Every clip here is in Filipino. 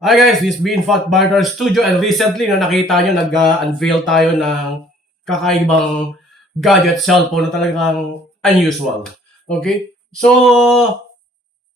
Hi guys, this is Bean Fat Barter Studio and recently nakita nyo nag-unveil tayo ng kakaibang gadget cellphone na talagang unusual. Okay? So,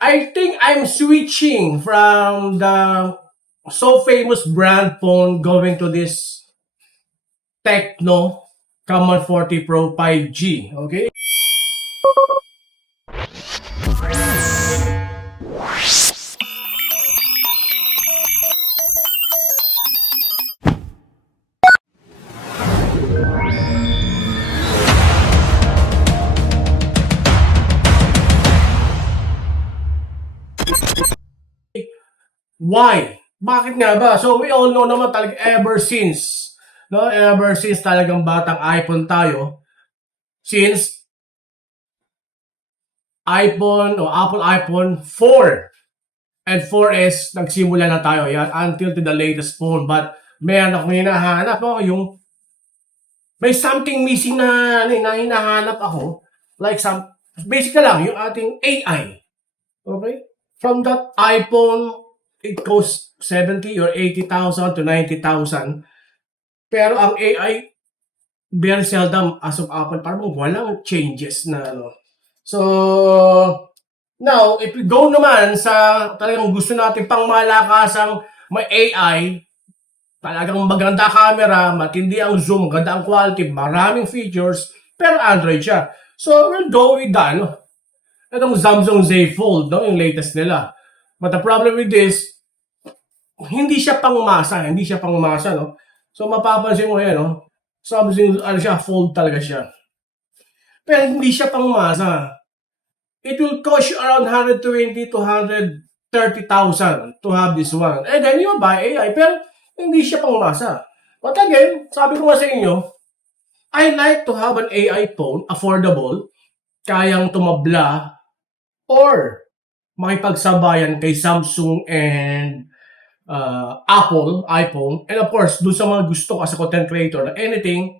I think I'm switching from the so famous brand phone going to this Tecno Camon 40 Pro 5G. Okay? Why? Bakit nga ba? So we all know naman talaga ever since, no? Ever since talagang batang iPhone tayo, since iPhone o Apple iPhone 4 and 4S nagsimula na tayo yan until to the latest phone. But meron akong hinahanap yung may something missing na hinahanap ako. Like basic lang, yung ating AI. Okay? From that iPhone, it costs 70 or 80,000 to 90,000. Pero ang AI, very seldom as of Apple, parang walang changes na ano. So, now, if we go naman sa talagang gusto natin pang malakasang may AI, talagang maganda camera, matindi ang zoom, maganda ang quality, maraming features, pero Android siya. So, we'll go with that, no? Itong Samsung Z Fold, no? Yung latest nila. But the problem with this, hindi siya pangmasa, no? So, mapapansin mo yan, no? Samsung, Fold talaga siya. Pero hindi siya pangmasa. It will cost you around 120 to 130,000 to have this one. And then you buy AI, pero hindi siya pangmasa. But again, sabi ko nga sa inyo, I like to have an AI phone, affordable, kayang tumabla, or makipagsabayan kay Samsung and Apple, iPhone. And of course, dun sa mga gusto as a content creator na anything,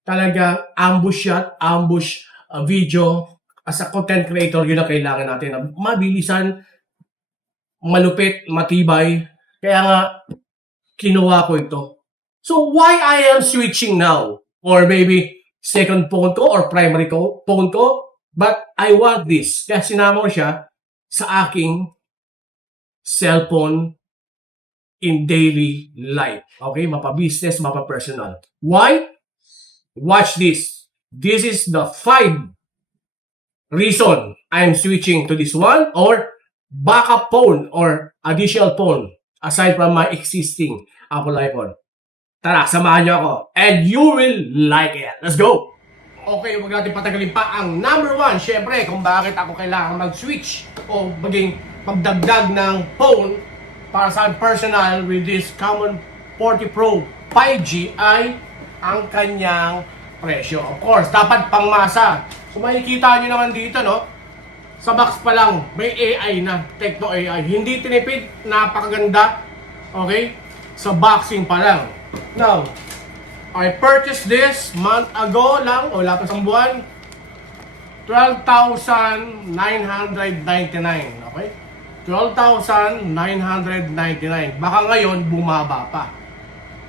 talaga ambush shot, ambush video, as a content creator, yun ang kailangan natin na mabilisan, malupit, matibay. Kaya nga, kinuha ko ito. So, why I am switching now? Or maybe, second phone ko or primary phone ko? But I want this. Kaya sinama ko siya sa aking cellphone in daily life. Okay? Mapa-business, mapa-personal. Why? Watch this. This is the 5 reason I'm switching to this one or backup phone or additional phone aside from my existing Apple iPhone. Tara, samahan niyo ako. And you will like it. Let's go! Okay, huwag natin patagalin pa ang number 1. Syempre, kung bakit ako kailangan mag-switch o maging magdagdag ng phone para sa personal with this Camon 40 Pro 5G ay ang kanyang presyo. Of course, dapat pangmasa. So makikita nyo naman dito, no? Sa box pa lang, may AI na, Tecno AI. Hindi tinipid, napakaganda. Okay? Sa boxing pa lang. Now, I purchased this month ago lang, o wala pa isang buwan. 12,999. Okay? 12,999. Baka ngayon, bumaba pa.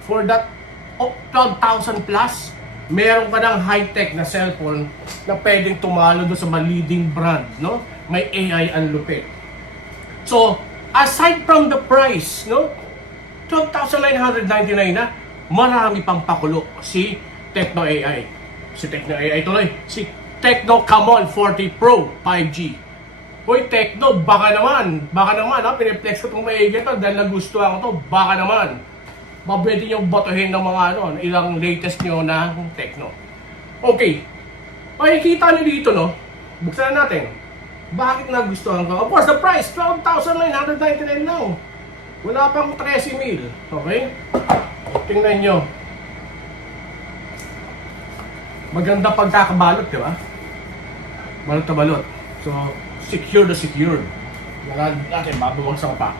For that 12,000 plus, meron ka ng high-tech na cellphone na pwedeng tumalo doon sa leading brand, no? May AI ang lupit. So, aside from the price, no? 12,999 na, marami pang pakulo si Tecno AI. Si Tecno AI tuloy. Si Tecno Camon 40 Pro 5G. Hoy, Tecno, baka naman, ha? Piniplex ko itong maigi ito dahil nagustuhan ko ito, baka naman. Mabwede nyo batuhin ng mga ilang latest nyo na Tecno. Okay. Makikita nyo dito, no? Buksan na natin. Bakit nagustuhan ko? Of course, the price, 12,999 lang. Wala pang 13,000. Okay? Tingnan nyo. Maganda pagkakabalot, di ba? Balot na balot. So, secure na secure. Wala natin, babawagsan pa.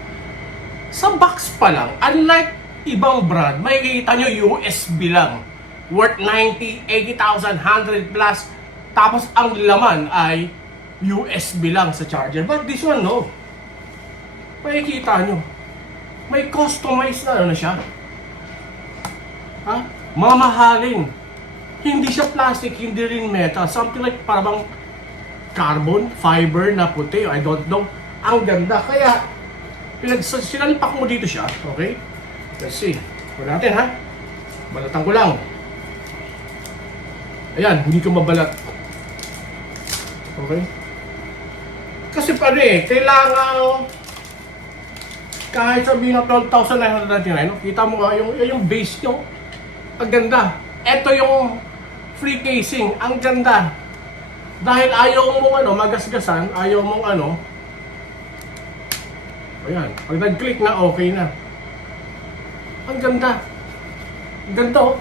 Sa box pa lang, unlike ibang brand, may kita nyo USB lang. Worth 90, 80,000, 100 plus. Tapos ang laman ay USB lang sa charger. But this one, no. May kita nyo. May customized na ano na siya. Ha? Mamahalin. Hindi siya plastic, hindi rin metal. Something like parang carbon fiber na puti. I don't know. Ang ganda. Kaya, sinalpak mo dito siya. Okay? Let's see. Ito natin ha. Balatan ko lang. Ayan, hindi ko mabalat. Okay? Kasi kailangan kahit sabihin na 12,999, no? Kita mo nga yung base nyo. Ang ganda. Ito yung free casing. Ang ganda. Dahil ayaw mong magasgasan, ayaw mong ayan, pag nag-click na, okay na. Ang ganda. Ang ganda oh.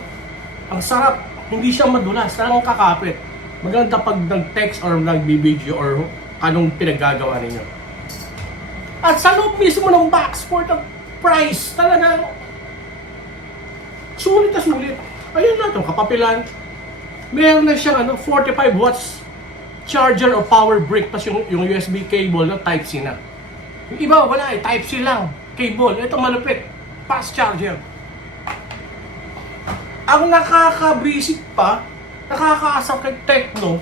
Ang sarap. Hindi siya madulas. Talagang kakapit. Maganda pag nag-text or nag-video or anong pinaggagawa ninyo. At sa loob mismo ng box for the price, talagang sulit na sulit. Ayun na ito, kapapilan. Meron na siyang 45 watts charger o power brick, pas yung USB cable na Type-C na. Yung iba wala Type-C lang, cable. Ito malupit, fast charger. Ang nakaka-visit pa, nakakaasap kay Tecno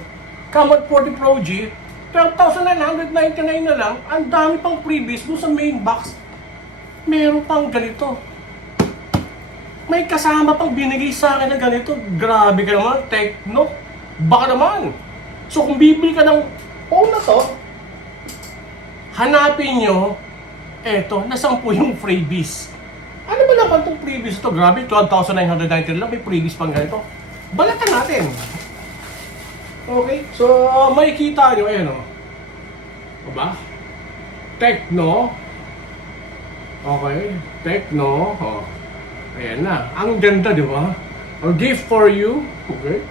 Camon 40 Pro G, 12,999 na lang. Ang dami pang freebies doon sa main box. Meron pang ganito. May kasama pang binigay sa akin na ganito. Grabe ka naman, Tecno. Baka naman. So kung bibili ka ng phone na to, hanapin nyo, eto, nasan po yung freebies. Ano ba naman itong freebies ito? Grabe, 12,999 lang, may freebies pang ganito. Balatan natin. Okay, so makikita nyo, ayan o. Diba? Tecno. Okay, Tecno. Oh. Ayan na. Ang ganda, di ba? A gift for you. Okay.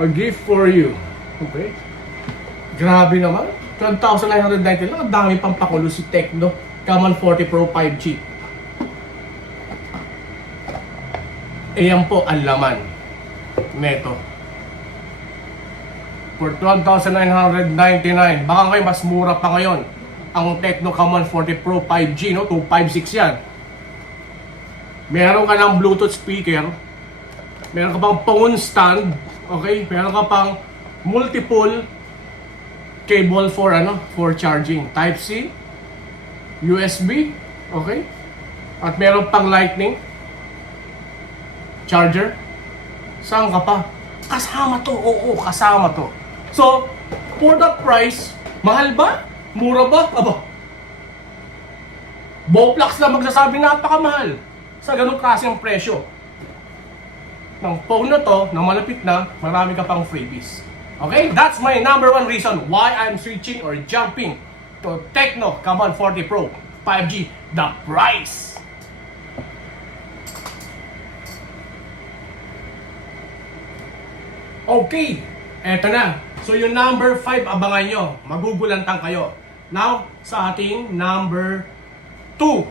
A gift for you. Okay. Grabe naman. 12,990 lang. Ang dami pang pakulo si Tecno Camon 40 Pro 5G. Ayan po ang laman neto. For 12,999. Baka ngayon mas mura pa ngayon ang Tecno Camon 40 Pro 5G, no? 256 yan. Meron ka ng Bluetooth speaker. Meron ka pang phone stand. Okay? Meron ka pang multiple cable for charging. Type-C, USB, okay? At meron pang lightning charger. Saan ka pa? Kasama to. Oo, kasama to. So, for that price, mahal ba? Mura ba? Aba. Bowflex na magsasabi napakamahal sa ganung klaseng presyo. Ng phone na to, na malapit na, marami ka pang freebies. Okay? That's my number one reason why I'm switching or jumping to Tecno Camon 40 Pro 5G. The price! Okay, eto na. So yung number 5, abangan nyo. Magugulantang kayo. Now, sa ating number 2.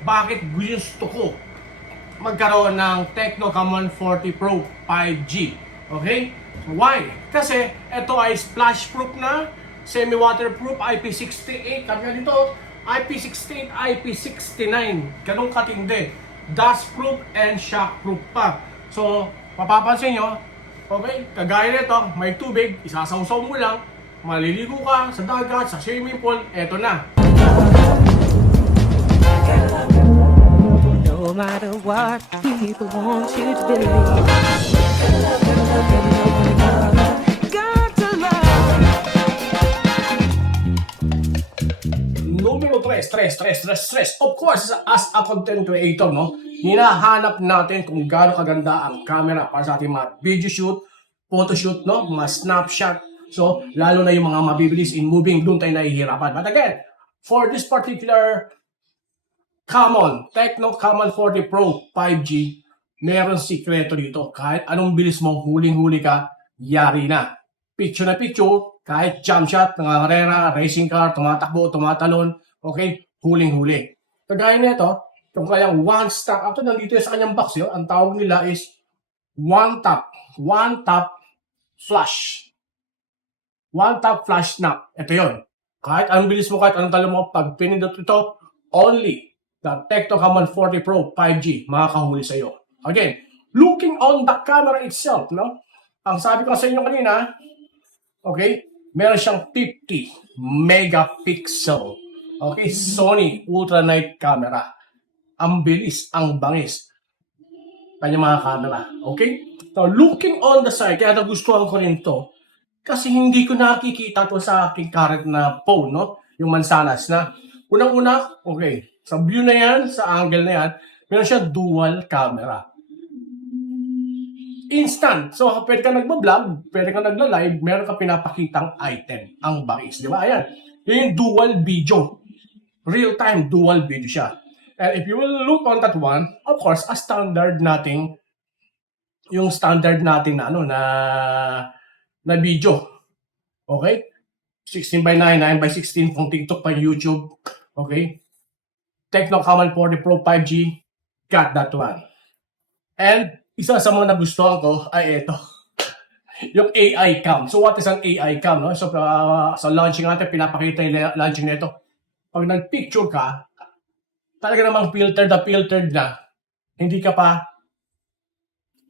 Bakit gusto ko magkaroon ng Tecno Camon 40 Pro 5G? Okay? Why? Kasi ito ay splash-proof na, semi-waterproof, IP68. Kanya dito, IP68, IP69. Ganun katindi. Dust-proof and shock-proof pa. So, mapapansin nyo, okay, kagaya nito, may tubig, isasawsaw mo lang, maliligo ka sa dagat, sa swimming pool, eto na. No matter what people want you to believe, got to love. Numero 3, stress. Of course, as a content creator, no, hinahanap natin kung gaano kaganda ang camera para sa ating mga video shoot, photo shoot, no, mga snapshot. So, lalo na yung mga mabibilis in moving, doon tayo nahihirapan. But again, for this particular Tecno Camon 40 Pro 5G, meron sikreto dito. Kahit anong bilis mo, huling-huli ka, yari na. Picture na picture, kahit jump shot, nangangarera, racing car, tumatakbo, tumatalon, okay, huling-huli. Kagaya nito, kung kayang one stop, ito nandito sa kanyang box yun, ang tawag nila is one tap flash. One tap flash snap. Ito yun. Kahit anong bilis mo, kahit anong talo mo, pag pinindot ito, only The Tecno Camon 40 Pro 5G, makakahuli sa iyo. Again, looking on the camera itself, no? Ang sabi ko sa inyo kanina, okay, meron siyang 50 megapixel. Okay, Sony Ultra Night camera. Ang bilis, ang bangis. Kanyang mga camera. Okay? So, looking on the side, kaya nagustuhan ko rin to. Kasi hindi ko nakikita to sa aking current na phone, no? Yung mansanas na. Unang-una, okay, sa view na yan, sa angle na yan, meron siya dual camera. Instant. So, pwede ka nagbablog, pwede ka nagla-live, meron ka pinapakitang item. Ang bangis, di ba? Ayan. Yun yung dual video. Real-time dual video siya. And if you will look on that one, of course, a standard nating, yung standard natin na ano, na video. Okay? 16 by 9, 9 by 16 kung TikTok pa YouTube. Okay? Tecno Camon 40 Pro 5G, got that one. And isa sa mga nagustuhan ko ay ito. Yung AI cam. So what is an AI cam? No? So sa launching natin, pinapakita yung launching nito. Pag nag-picture ka, talaga namang filtered na. Hindi ka pa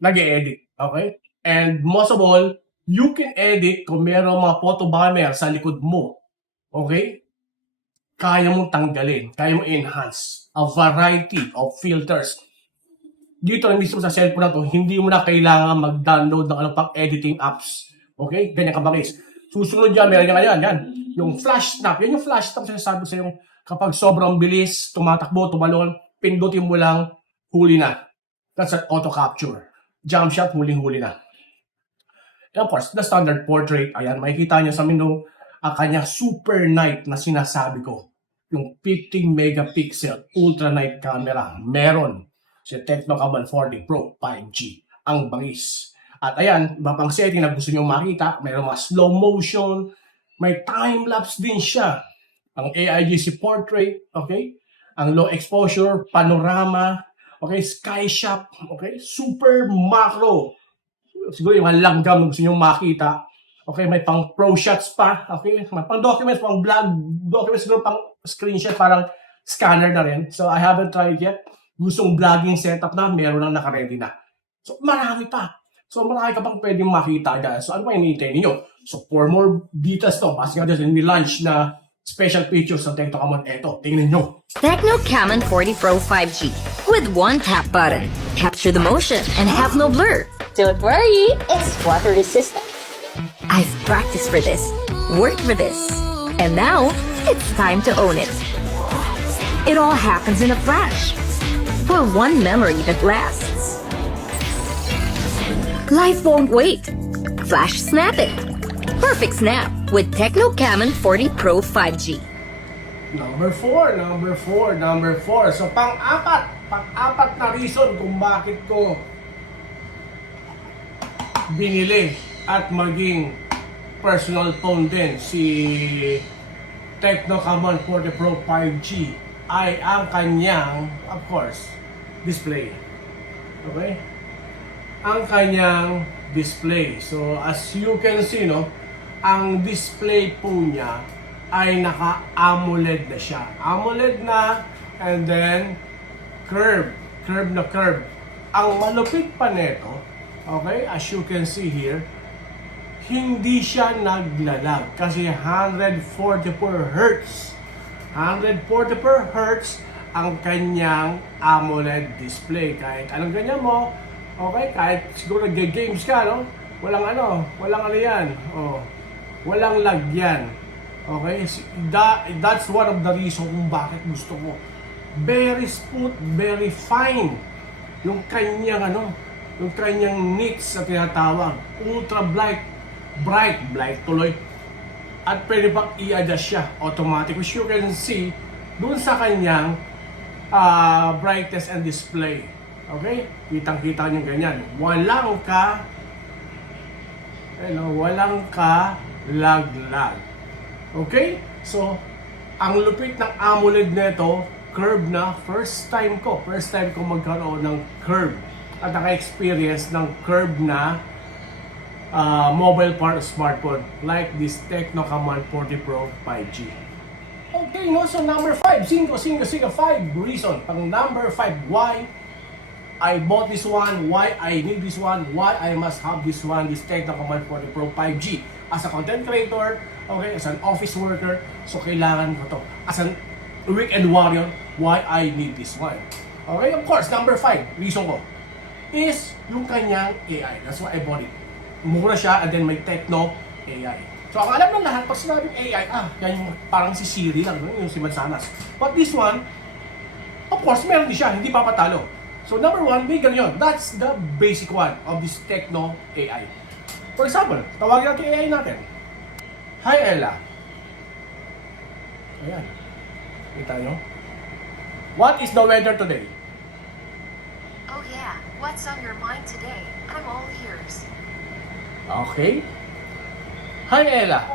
nag-edit. Okay? And most of all, you can edit kung meron mga photo bomber sa likod mo. Okay? Kaya mong tanggalin. Kaya mong enhance. A variety of filters. Dito na mismo sa cellphone na to, hindi mo na kailangan mag-download ng anong pang-editing apps. Okay? Ganyan kabangis. Susunod dyan, meron yan. Yung flash snap. Yan yung flash snap sinasabi sa yung kapag sobrang bilis, tumatakbo, tumalon, pindutin mo lang, huli na. That's an auto capture. Jump shot, huling-huli na. And of course, the standard portrait. Ayan, makikita nyo sa menu ang kanyang super night na sinasabi ko. Yung 50 megapixel ultra night camera. Meron si Tecno Camon 40 Pro 5G. Ang bangis. At ayan, iba pang setting na gusto nyo makita. Mayroong mga slow motion. May time-lapse din siya. Ang AIGC portrait. Okay? Ang low exposure, panorama. Okay? Sky shot. Okay? Super macro. Siguro yung mga langgam na gusto nyo makita. Okay? May pang pro shots pa. Okay? May pang documents, pang vlog documents, siguro pang screenshot, parang scanner na rin. So, I haven't tried yet. Gustong vlogging setup na, meron nang naka-ready na. So, marami pa. So, marami ka pang pwedeng makita dyan. So, ano pa hinihintay ninyo? So, for more details to, basta nga dyan, ni-launch na special features ng Tecno Camon. Eto, tingnan nyo. Tecno Camon 40 Pro 5G. With one tap button, capture the motion and have no blur. Don't worry, it's water resistant. I've practiced for this, worked for this, and now it's time to own it. It all happens in a flash. For one memory that lasts. Life won't wait. Flash snap it. Perfect snap with Tecno Camon 40 Pro 5G. Number 4. So, pang-apat na reason kung bakit ko binili at maging personal phone din si Tecno Camon 40 Pro 5G ay ang kanyang, of course, display. Okay? Ang kanyang display. So, as you can see, no, ang display po niya ay naka-AMOLED na siya. AMOLED na, and then, curve na curve. Ang malupit pa nito, okay, as you can see here, hindi siya naglalag kasi 144 Hz. 144 Hz ang kanyang AMOLED display. Kahit anong ganyan mo, okay, kahit siguro nag-games ka, no? Walang ano yan. Oh, walang lag yan. Okay, that's one of the reason kung bakit gusto ko. Very smooth, very fine. Yung kanyang yung kanyang nits na tinatawag. Ultra bright tuloy. At pwede pang i-adjust siya automatic, which you can see dun sa kanyang brightness and display. Okay? Kitang-kita nyo ganyan. Walang ka lag-lag. Okay? So, ang lupit ng AMOLED nito, curve na. First time ko magkaroon ng curve. At naka-experience ng curve na mobile part smartphone like this Tecno Camon 40 Pro 5G. Okay, no? So number 5, 5 reason. Pang number 5, why I bought this one, why I need this one, why I must have this one, this Tecno Command 40 Pro 5G. As a content creator, okay, as an office worker, so kailangan ko to. As an weekend warrior, why I need this one. Okay, of course, number 5, reason ko, is yung kanyang AI. That's why I bought it. Mura siya, and then may Tecno AI. So, ang alam ng lahat, pag sinabing AI, yan yung parang si Siri lang, yung si Mansanas. But this one, of course, meron din siya, hindi papatalo. So, number 1, may ganyan. That's the basic one of this Tecno AI. For example, tawagin natin AI natin. Hi, Ella. Ayan. Kita nyo? What is the weather today? Oh yeah, what's on your mind today? I'm all ears. Okay. Hi, Ella.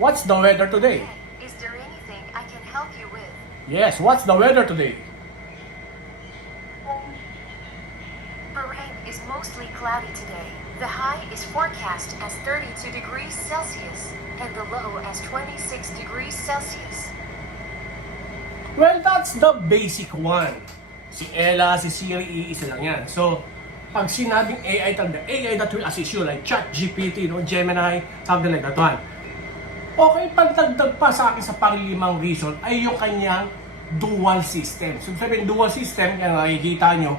What's the weather today? Hey, is there anything I can help you with? Yes, what's the weather today? Bahrain is mostly cloudy today. The high is forecast as 32 degrees Celsius and the low as 26 degrees Celsius. Well, that's the basic one. Si Ella, si Siri, iisa lang yan. So, pag sinabing AI, the AI that will assist you, like ChatGPT, no, Gemini, something like that one. Okay, pagdagdag pa sa akin sa panglimang reason ay yung kanyang dual system. So, sabihin, dual system, kaya nakikita nyo,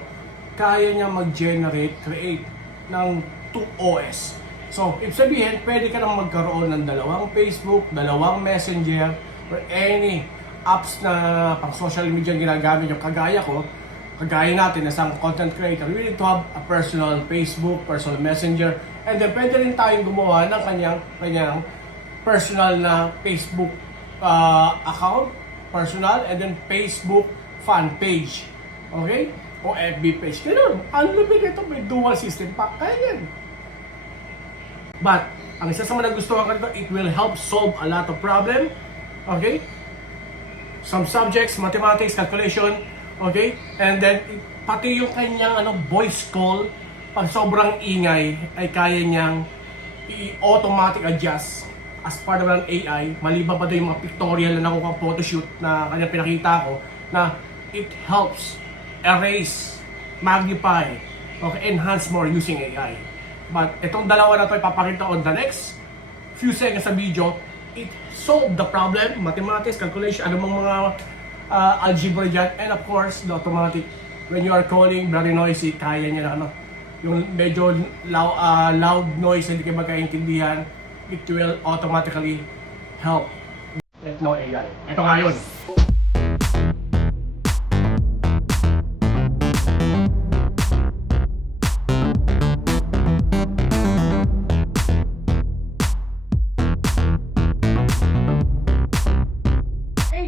kaya niya mag-generate, create ng 2 OS. So, ibig sabihin, pwede ka nang magkaroon ng dalawang Facebook, dalawang Messenger, or any apps na pang social media ginagamit yung kagaya ko, kagaya natin na isang content creator, we need to have a personal Facebook, personal Messenger, and then pwede rin tayong gumawa ng kanyang personal na Facebook account, personal, and then Facebook fan page. Okay? O FB page. Ganun. Unlimited ito. May dual system pa. Kaya yan. But, ang isa sa mga nagustuhan ko nito, it will help solve a lot of problem. Okay? Some subjects, mathematics, calculation. Okay? And then, pati yung kanyang voice call, pag sobrang ingay, ay kaya niyang i-automatic adjust as part of an AI. Maliban pa doon yung mga pictorial na nakuha photoshoot na kanya pinakita ko, na it helps erase, magnify, okay, enhance more using AI. But itong dalawa na ito ipapakita on the next few seconds sa video, it solved the problem, mathematics, calculation, anumang mga algebra dyan, and of course, the automatic, when you are calling, very noisy, kaya niya na yung medyo loud noise, hindi kayo magkaintindihan, it will automatically help. Tecno AI. Ito nga yun.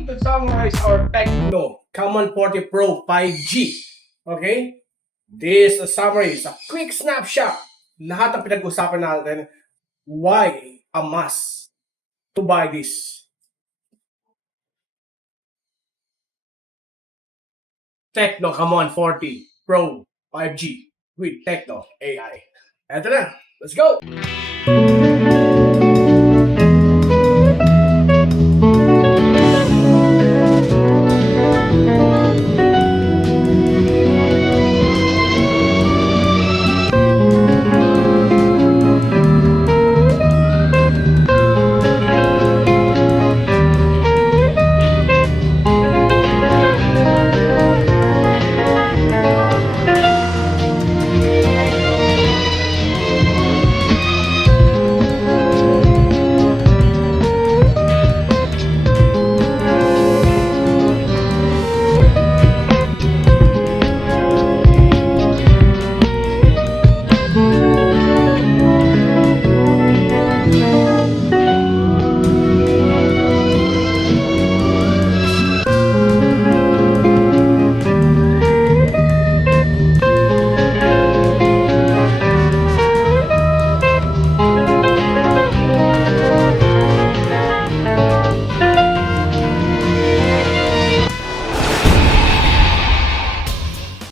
To summarize our Tecno Command 40 Pro 5G. Okay? This is a summary, a quick snapshot. Lahat ng pinag-usapan natin, why a must to buy this Tecno Command 40 Pro 5G with Tecno AI. Eto na, let's go!